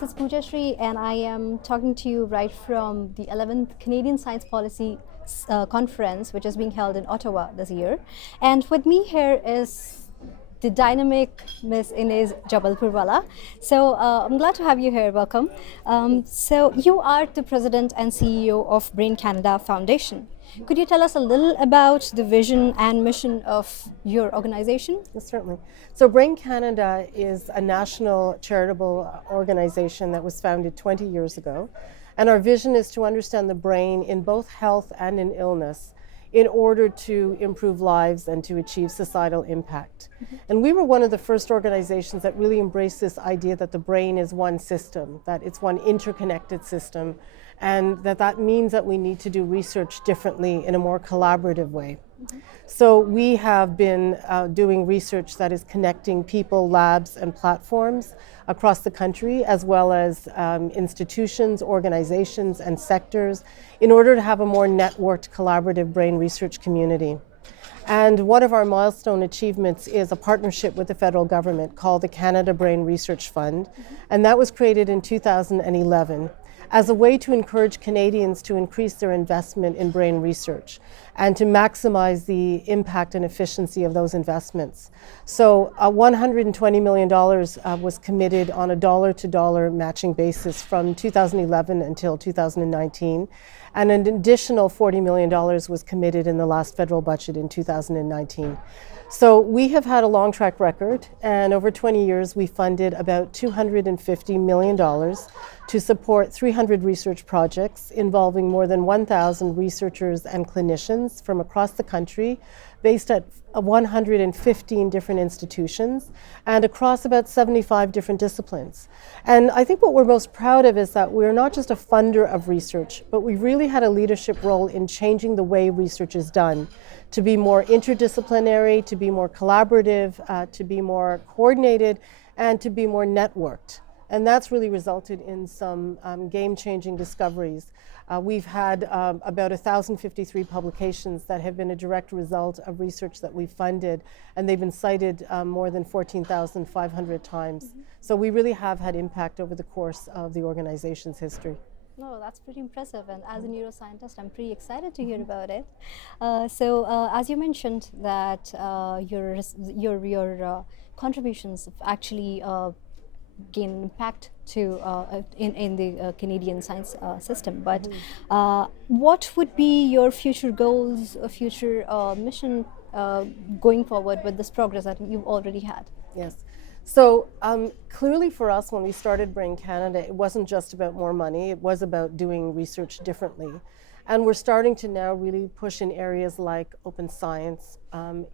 this is Pooja Shree, and I am talking to you right from the 11th Canadian Science Policy Conference, which is being held in Ottawa this year. And with me here is the dynamic Miss Inez Jabalpurwala. So I'm glad to have you here. Welcome. So you are the president and CEO of Brain Canada Foundation. Could you tell us a little about the vision and mission of your organization? Yes, certainly. So Brain Canada is a national charitable organization that was founded 20 years ago. And our vision is to understand the brain in both health and in illness in order to improve lives and to achieve societal impact. And we were one of the first organizations that really embraced this idea that the brain is one system, that it's one interconnected system, and that means that we need to do research differently in a more collaborative way. So we have been doing research that is connecting people, labs, and platforms across the country, as well as institutions, organizations, and sectors, in order to have a more networked, collaborative brain research community. And one of our milestone achievements is a partnership with the federal government called the Canada Brain Research Fund, and that was created in 2011 as a way to encourage Canadians to increase their investment in brain research and to maximize the impact and efficiency of those investments. So $120 million was committed on a dollar-to-dollar matching basis from 2011 until 2019, and an additional $40 million was committed in the last federal budget in 2019. So we have had a long track record, and over 20 years we funded about $250 million to support 300 research projects involving more than 1,000 researchers and clinicians from across the country, based at 115 different institutions and across about 75 different disciplines. And I think what we're most proud of is that we're not just a funder of research, but we really had a leadership role in changing the way research is done, to be more interdisciplinary, to be more collaborative, to be more coordinated, and to be more networked. And that's really resulted in some game-changing discoveries. We've had about 1,053 publications that have been a direct result of research that we've funded, and they've been cited more than 14,500 times. So we really have had impact over the course of the organization's history. No, that's pretty impressive, and as a neuroscientist, I'm pretty excited to hear about it. So, as you mentioned, that your contributions have actually gain impact to in the Canadian science system. But what would be your future goals, or future mission going forward with this progress that you've already had? Yes. So clearly for us, when we started Brain Canada, it wasn't just about more money, it was about doing research differently. And we're starting to now really push in areas like open science,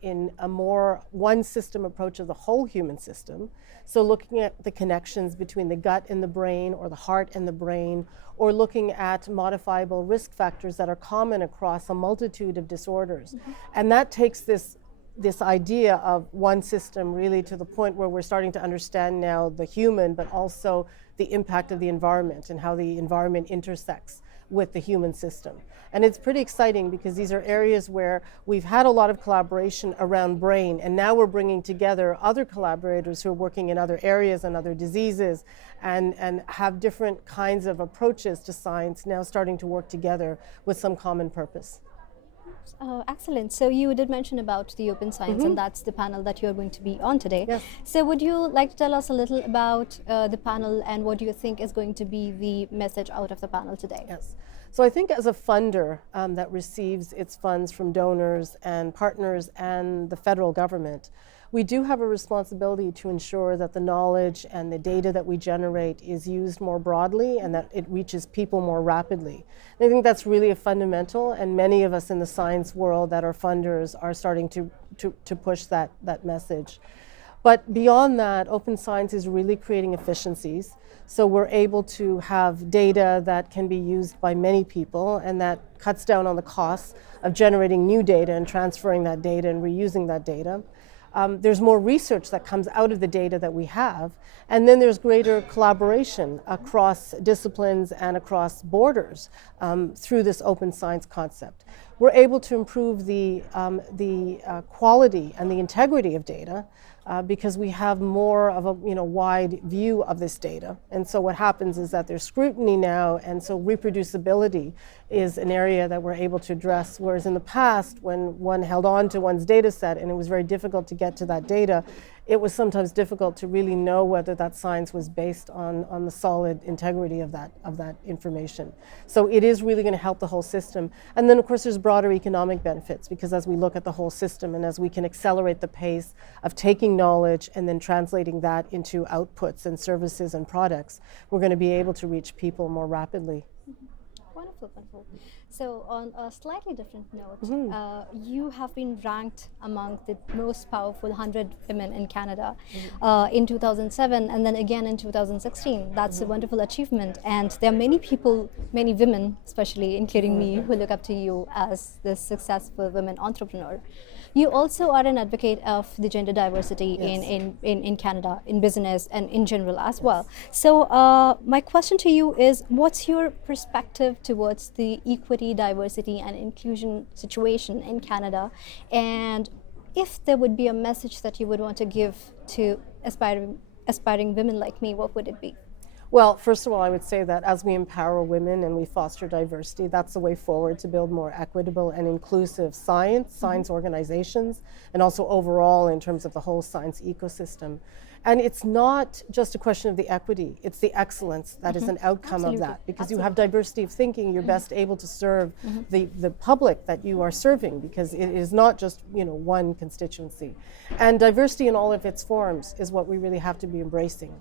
in a more one system approach of the whole human system. So looking at the connections between the gut and the brain, or the heart and the brain, or looking at modifiable risk factors that are common across a multitude of disorders. And that takes this idea of one system really to the point where we're starting to understand now the human, but also the impact of the environment and how the environment intersects with the human system. And it's pretty exciting because these are areas where we've had a lot of collaboration around brain, and now we're bringing together other collaborators who are working in other areas and other diseases and have different kinds of approaches to science, now starting to work together with some common purpose. Excellent. So you did mention about the open science, and that's the panel that you're going to be on today. Yes. So would you like to tell us a little about the panel, and what do you think is going to be the message out of the panel today? Yes. So I think as a funder that receives its funds from donors and partners and the federal government, we do have a responsibility to ensure that the knowledge and the data that we generate is used more broadly and that it reaches people more rapidly. And I think that's really a fundamental, and many of us in the science world that are funders are starting to push that message. But beyond that, open science is really creating efficiencies. So we're able to have data that can be used by many people, and that cuts down on the costs of generating new data and transferring that data and reusing that data. There's more research that comes out of the data that we have, and then there's greater collaboration across disciplines and across borders through this open science concept. We're able to improve the quality and the integrity of data because we have more of a wide view of this data. And so what happens is that there's scrutiny now, and so reproducibility is an area that we're able to address, whereas in the past, when one held on to one's data set and it was very difficult to get to that data, it was sometimes difficult to really know whether that science was based on the solid integrity of that information. So it is really going to help the whole system. And then of course there's broader economic benefits, because as we look at the whole system and as we can accelerate the pace of taking knowledge and then translating that into outputs and services and products, we're going to be able to reach people more rapidly. Wonderful, wonderful. So on a slightly different note, you have been ranked among the most powerful 100 women in Canada in 2007 and then again in 2016. That's a wonderful achievement, and there are many people, many women especially, including me, who look up to you as this successful women entrepreneur. You also are an advocate of the gender diversity in Canada, in business and in general as well. So my question to you is, what's your perspective towards the equity, diversity and inclusion situation in Canada? And if there would be a message that you would want to give to aspiring women like me, what would it be? Well, first of all, I would say that as we empower women and we foster diversity, that's the way forward to build more equitable and inclusive science organizations, and also overall in terms of the whole science ecosystem. And it's not just a question of the equity, it's the excellence that is an outcome of that. Because you have diversity of thinking, you're best able to serve the public that you are serving, because it is not just one constituency. And diversity in all of its forms is what we really have to be embracing.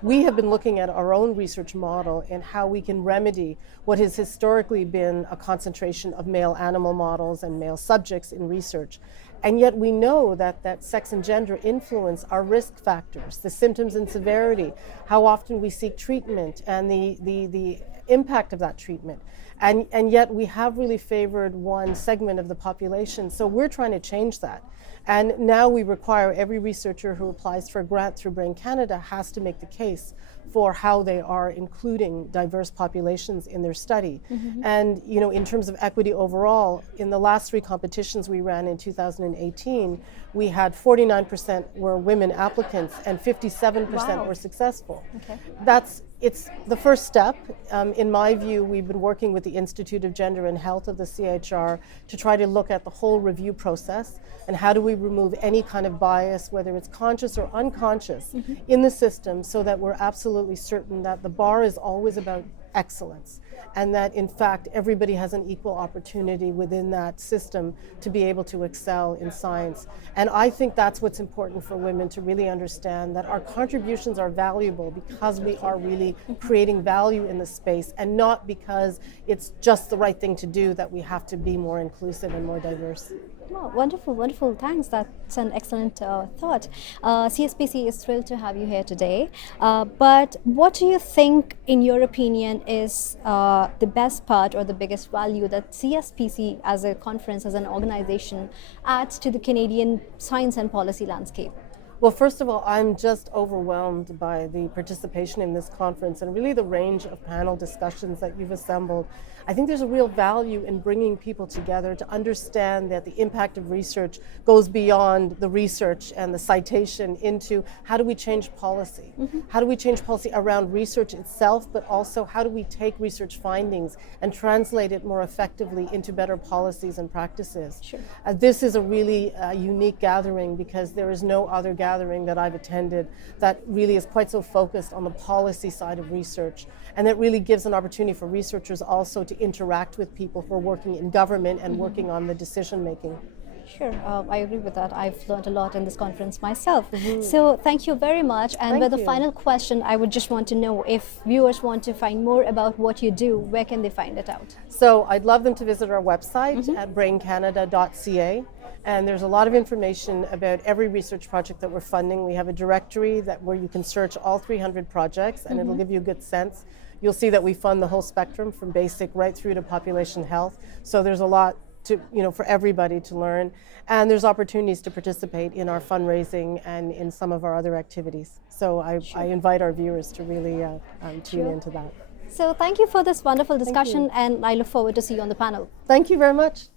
We have been looking at our own research model and how we can remedy what has historically been a concentration of male animal models and male subjects in research. And yet we know that sex and gender influence our risk factors, the symptoms and severity, how often we seek treatment, and the impact of that treatment. And yet we have really favored one segment of the population. So we're trying to change that. And now we require every researcher who applies for a grant through Brain Canada has to make the case for how they are including diverse populations in their study. And in terms of equity overall, in the last 3 competitions we ran in 2018, we had 49% were women applicants and 57% were successful. It's the first step. In my view, we've been working with the Institute of Gender and Health of the CHR to try to look at the whole review process and how do we remove any kind of bias, whether it's conscious or unconscious, in the system, so that we're absolutely certain that the bar is always about excellence, and that in fact everybody has an equal opportunity within that system to be able to excel in science. And I think that's what's important for women to really understand, that our contributions are valuable because we are really creating value in the space, and not because it's just the right thing to do that we have to be more inclusive and more diverse. Oh, wonderful, wonderful. Thanks. That's an excellent thought. CSPC is thrilled to have you here today. But what do you think, in your opinion, is the best part or the biggest value that CSPC as a conference, as an organization, adds to the Canadian science and policy landscape? Well, first of all, I'm just overwhelmed by the participation in this conference and really the range of panel discussions that you've assembled. I think there's a real value in bringing people together to understand that the impact of research goes beyond the research and the citation into how do we change policy? How do we change policy around research itself, but also how do we take research findings and translate it more effectively into better policies and practices? This is a really unique gathering, because there is no other gathering that I've attended that really is quite so focused on the policy side of research, and that really gives an opportunity for researchers also to interact with people who are working in government and working on the decision making. Sure, I agree with that. I've learned a lot in this conference myself. So thank you very much. And with the final question, I would just want to know, if viewers want to find more about what you do, where can they find it out? So I'd love them to visit our website at braincanada.ca. And there's a lot of information about every research project that we're funding. We have a directory where you can search all 300 projects, and it'll give you a good sense. You'll see that we fund the whole spectrum from basic right through to population health. So there's a lot for everybody to learn, and there's opportunities to participate in our fundraising and in some of our other activities. So I invite our viewers to really tune into that. So thank you for this wonderful discussion, and I look forward to see you on the panel. Thank you very much.